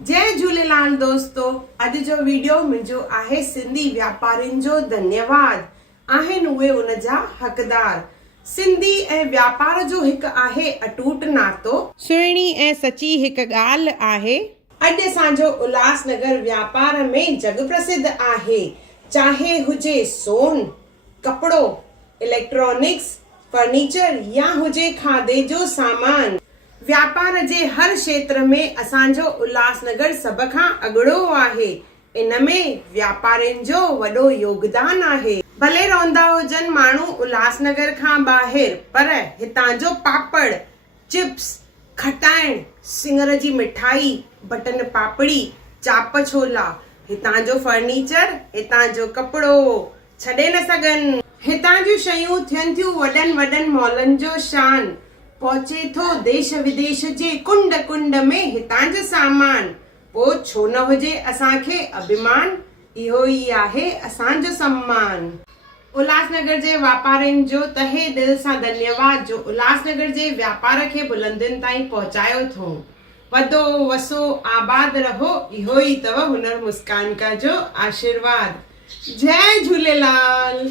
जय झूलेलाल दोस्तों। अॼु जो वीडियो मुंहिंजो आहे सिंधी व्यापारियुनि जो धन्यवाद आहिनि उहे उन जा हक़दार। सिंधी ऐं व्यापार जो हिकु आहे अटूट नातो। सुहिणी ऐं सची हिकु ॻाल्हि आहे, अॼु असांजो उल्हासनगर व्यापार में जग प्रसिद्ध आहे। चाहे हुजे सोन, कपड़ो, इलेक्ट्रॉनिक्स, फर्नीचर या हुजे खाधे जो सामान, व्यापार जे हर क्षेत्र में असांजो उल्हासनगर सभ खां अॻिणो आहे। इन में व्यापारियुनि जो वॾो योगदान आहे। भले रहंदा हुजनि माण्हू उल्हासनगर खां ॿाहिरि, पर हितां जो पापड़, चिप्स, खटाइण, सिङर जी मिठाई, बटन पापड़ी, चाप छोला, हितां जो फर्नीचर, हितां जो कपड़ो छॾे न सघनि। हितां जूं शयूं थियनि थियूं वॾनि वॾनि मॉलनि जो शान। पहुचे थो देश विदेश जे कुंड कुंड में हितां जो सामान। पोइ छो न हुजे असांखे अभिमान, इहो ई आहे असांजो सम्मान। उल्हासनगर जे वापारियुनि जो तहे दिल सां धन्यवाद जो उल्हासनगर जे व्यापार खे बुलंदियुनि ताईं पहुचायो अथऊं। वधो वसो आबाद रहो, इहो ई अथव हुनर मुस्कान का जो आशीर्वाद। जय झूलेलाल।